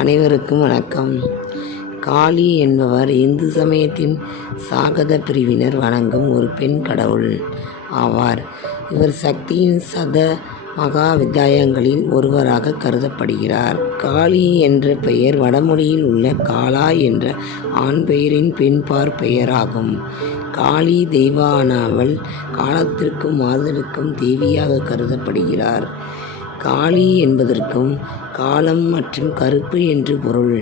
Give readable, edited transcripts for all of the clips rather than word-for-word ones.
அனைவருக்கும் வணக்கம். காளி என்பவர் இந்து சமயத்தின் சாகத பிரிவினர் வணங்கும் ஒரு பெண் கடவுள் ஆவார். இவர் சக்தியின் மகா வித்தியாயங்களில் ஒருவராக கருதப்படுகிறார். காளி என்ற பெயர் வடமொழியில் உள்ள காளா என்ற ஆண் பெயரின் பெண்பார் பெயராகும். காளி தெய்வானவள் காலத்திற்கும் மாறுதலுக்கும் தேவியாக கருதப்படுகிறார். காளி என்பதற்கும் காலம் மற்றும் கருப்பு என்று பொருள்.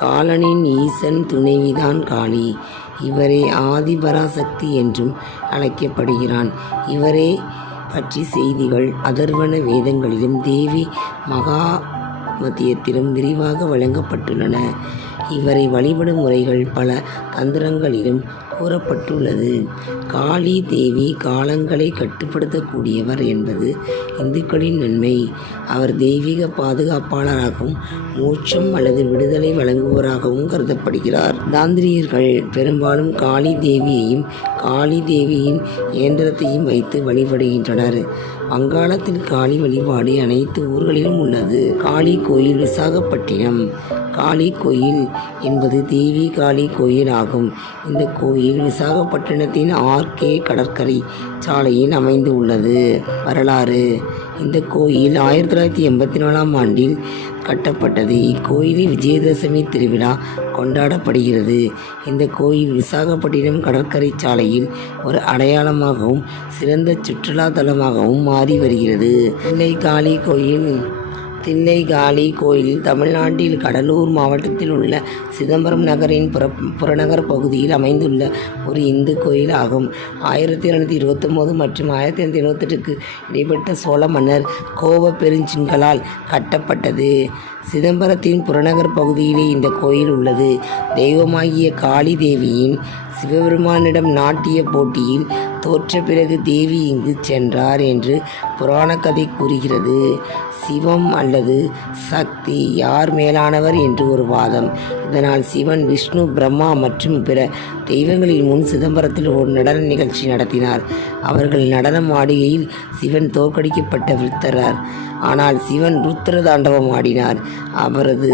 காலனின் ஈசன் துணைவிதான் காளி. இவரே ஆதிபராசக்தி என்றும் அழைக்கப்படுகிறான். இவரே பற்றி செய்திகள் அதர்வண வேதங்களிலும் தேவி மகாமத்தியத்திலும் விரிவாக வழங்கப்பட்டுள்ளன. இவரை வழிபடும் முறைகள் பல தந்திரங்களிலும் கூறப்பட்டுள்ளது. காளி தேவி காலங்களை கட்டுப்படுத்தக்கூடியவர் என்பது இந்துக்களின் நன்மை. அவர் தெய்வீக பாதுகாப்பாளராகவும் மோட்சம் அல்லது விடுதலை வழங்குவோராகவும் கருதப்படுகிறார். தாந்திரியர்கள் பெரும்பாலும் காளி தேவியையும் காளி தேவியின் இயந்திரத்தையும் வைத்து வழிபடுகின்றனர். வங்காளத்தில் காளி வழிபாடு அனைத்து ஊர்களிலும் உள்ளது. காளி கோயில் விசாகப்பட்டினம். காளி கோயில் என்பது தேவி காளி கோயில் ஆகும். இந்த கோயில் விசாகப்பட்டினத்தின் ஆர்கே கடற்கரை சாலையில் அமைந்து உள்ளது. வரலாறு: இந்த கோயில் 1984 ஆண்டில் கட்டப்பட்டது. இக்கோயிலில் விஜயதசமி திருவிழா கொண்டாடப்படுகிறது. இந்த கோயில் விசாகப்பட்டினம் கடற்கரை சாலையில் ஒரு அடையாளமாகவும் சிறந்த சுற்றுலா தலமாகவும் மாறி வருகிறது. தில்லை காளி கோயில் தமிழ்நாட்டில் கடலூர் மாவட்டத்தில் உள்ள சிதம்பரம் நகரின் புறநகர் பகுதியில் அமைந்துள்ள ஒரு இந்து கோயில் ஆகும். 1229 மற்றும் 1278க்கு இடைப்பட்ட சோழ மன்னர் கோவ பெருஞ்சிங்களால் கட்டப்பட்டது. சிதம்பரத்தின் புறநகர் பகுதியிலே இந்த கோயில் உள்ளது. தெய்வமாகிய காளி தேவியின் சிவபெருமானிடம் நாட்டிய போட்டியில் தோற்ற பிறகு தேவி இங்கு சென்றார் என்று புராண கதை கூறுகிறது. சிவம் அல்லது சக்தி யார் மேலானவர் என்று ஒரு வாதம். இதனால் சிவன், விஷ்ணு, பிரம்மா மற்றும் பிற தெய்வங்களின் முன் சிதம்பரத்தில் ஒரு நடன நிகழ்ச்சி நடத்தினார். அவர்கள் நடனம் ஆடுகையில் சிவன் தோற்கடிக்கப்பட்ட விருத்தரார். ஆனால் சிவன் ருத்ர தாண்டவம் ஆடினார். அவரது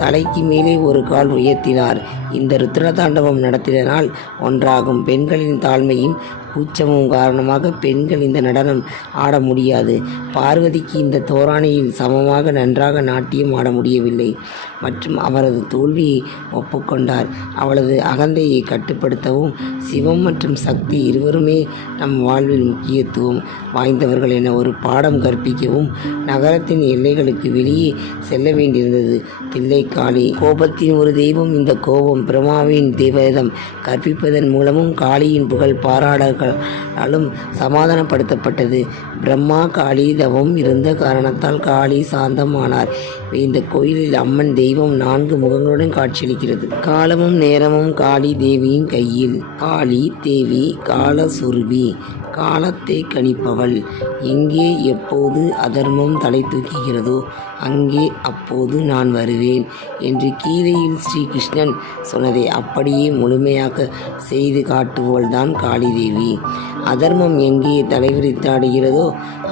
தலைக்கு மேலே ஒரு கால் உயர்த்தினார். இந்த ருத்ரதாண்டவம் நடத்தினால் ஒன்றாகும். பெண்களின் தாழ்மையும் கூச்சமும் காரணமாக பெண்கள் இந்த நடனம் ஆட முடியாது. பார்வதிக்கு இந்த தோரணையில் சமமாக நன்றாக நாட்டியம் ஆட முடியவில்லை மற்றும் அவரது தோல்வியை ஒப்புக்கொண்டார். அவளது அகந்தையை கட்டுப்படுத்தவும் சிவம் மற்றும் சக்தி இருவருமே நம் வாழ்வில் முக்கியத்துவம் வாய்ந்தவர்கள் என ஒரு பாடம் கற்பிக்கவும் நகரத்தின் எல்லைகளுக்கு வெளியே செல்ல வேண்டியிருந்தது. தில்லை காளி கோபத்தின் ஒரு தெய்வம். இந்த கோபம் பிரம்மாவின் வேதம் கற்பிப்பதன் மூலமும் காளியின் புகழ் பாராடலும் சமாதானப்படுத்தப்பட்டது. பிரம்மா காளி தவம் இருந்த காரணத்தால் காளி சாந்தமானார். இந்த கோயிலில் அம்மன் தெய்வம் 4 முகங்களுடன் காட்சியளிக்கிறது. காலமும் நேரமும் காளி தேவியின் கையில். காளி தேவி காலசுரூபி, காலத்தை கணிப்பவள். எங்கே எப்போது அதர்மம் தலை தூக்குகிறதோ அங்கே அப்போது நான் வருவேன் என்று கீதையில் ஸ்ரீகிருஷ்ணன் சொன்னதை அப்படியே முழுமையாக செய்து காட்டுவோள்தான் காளி தேவி. அதர்மம் எங்கே தலைவிரித்தாடுகிறதோ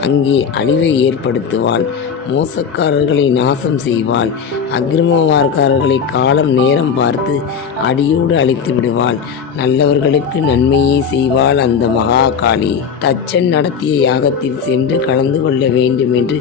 அங்கே அழிவை ஏற்படுத்துவாள். மோசக்காரர்களை நாசம் செய்வாள். அக்கிரமவார்காரர்களை காலம் நேரம் பார்த்து அடியோடு அழித்து விடுவாள். நல்லவர்களுக்கு நன்மையை செய்வாள் அந்த மகா காளி. தச்சன் நடத்திய யாகத்தில் சென்று கலந்து கொள்ள வேண்டும் என்று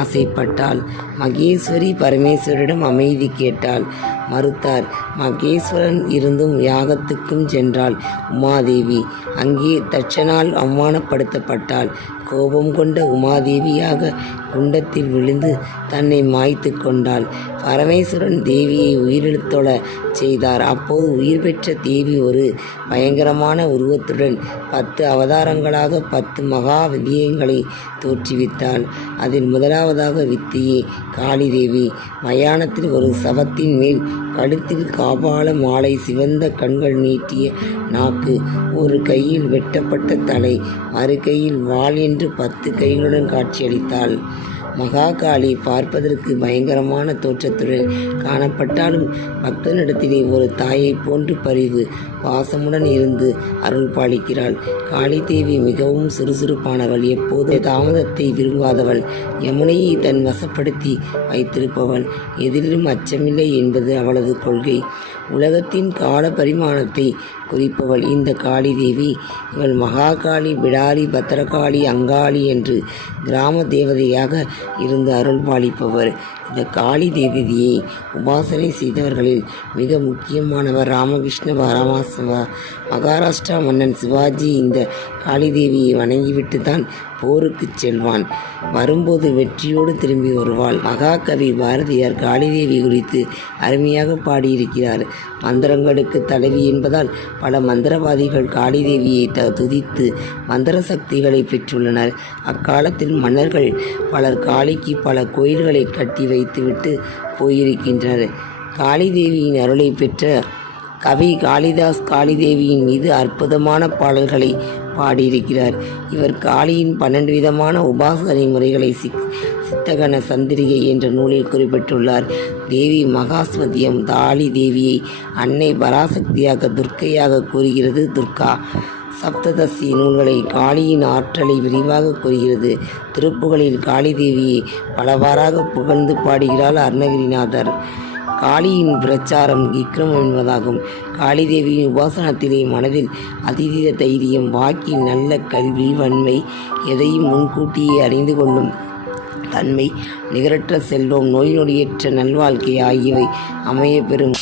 ஆசைப்பட்டாள். மகேஸ்வரி பரமேஸ்வரிடம் அமைதி கேட்டாள். மறுத்தார். மகேஸ்வரன் இருந்தும் யாகத்துக்கும் சென்றாள் உமாதேவி. அங்கே தட்சனால் அவமானப்படுத்தப்பட்டாள். கோபம் கொண்ட உமாதேவியாக குண்டத்தில் விழுந்து தன்னை மாய்த்து கொண்டாள். பரமேஸ்வரன் தேவியை உயிரிழத்தொழ செய்தார். அப்போது உயிர் பெற்ற தேவி ஒரு பயங்கரமான உருவத்துடன் 10 அவதாரங்களாக 10 மகா வித்தியங்களை தோற்றுவித்தாள். அதில் முதலாவதாக வித்தியே காளி தேவி. மயானத்தில் ஒரு சவத்தின் மேல் கழுத்தில் காபால மாலை, சிவந்த கண்கள், நீட்டிய நாக்கு, ஒரு கையில் வெட்டப்பட்ட தலை, மறு கையில் வாள் என்று 10 கைகளுடன் காட்சியளித்தாள். மகாகாளி பார்ப்பதற்கு பயங்கரமான தோற்றத்துடன் காணப்பட்டாலும் பக்தனிடத்திலே ஒரு தாயை போன்று பரிவு பாசமுடன் இருந்து அருள் பாலிக்கிறாள். காளி தேவி மிகவும் சுறுசுறுப்பானவள், எப்போது தாமதத்தை விரும்பாதவள், யமுனையை தன் வசப்படுத்தி வைத்திருப்பவள், எதிலும் அச்சமில்லை என்பது அவளது கொள்கை. உலகத்தின் கால பரிமாணத்தை குறிப்பவள் இந்த காளி தேவி. இவள் மகாகாளி, பிடாரி, பத்திரகாளி, அங்காளி என்று கிராம தேவதையாக இருந்து அருள் பாலிப்பவர். இந்த காளி தேவதையை உபாசனை செய்தவர்களில் மிக முக்கியமானவர் ராமகிருஷ்ண பரமஹம்சர். மகாராஷ்டிரா மன்னன் சிவாஜி இந்த காளி தேவியை வணங்கிவிட்டு தான் போருக்கு செல்வான். வரும்போது வெற்றியோடு திரும்பி வருவாள். மகாகவி பாரதியார் காளிதேவி குறித்து அருமையாக பாடியிருக்கிறார். மந்திரங்களுக்கு தலைவி என்பதால் பல மந்திரவாதிகள் காளிதேவியை துதித்து மந்திர சக்திகளை பெற்றுள்ளனர். அக்காலத்தில் மன்னர்கள் பலர் காளிக்கு பல கோயில்களை கட்டி வைத்துவிட்டு போயிருக்கின்றனர். காளிதேவியின் அருளை பெற்ற கவி காளிதாஸ் காளிதேவியின் மீது அற்புதமான பாடல்களை பாடியிருக்கிறார். இவர் காளியின் 12 விதமான உபாசனை முறைகளை சித்தகன சந்திரிகை என்ற நூலில் குறிப்பிட்டுள்ளார். தேவி மகாஸ்மதியம் தாளி தேவியை அன்னை பராசக்தியாக துர்க்கையாக கூறுகிறது. துர்கா சப்ததசி நூல்களை காளியின் ஆற்றலை விரிவாக கூறுகிறது. திருப்புகளில் காளி தேவியை பலவாறாக புகழ்ந்து பாடுகிறார் அருணகிரிநாதர். காளியின் பிரச்சாரம் விக்ரமம் என்பதாகும். காளிதேவியின் உபாசனத்திலே மனதில் அதீத தைரியம், வாக்கில் நல்ல கல்வி, வன்மை, எதையும் முன்கூட்டியே அறிந்து கொள்ளும் தன்மை, நிகரற்ற செல்வம், நோய் நொடியற்ற நல்வாழ்க்கை ஆகியவை அமைய பெறும்.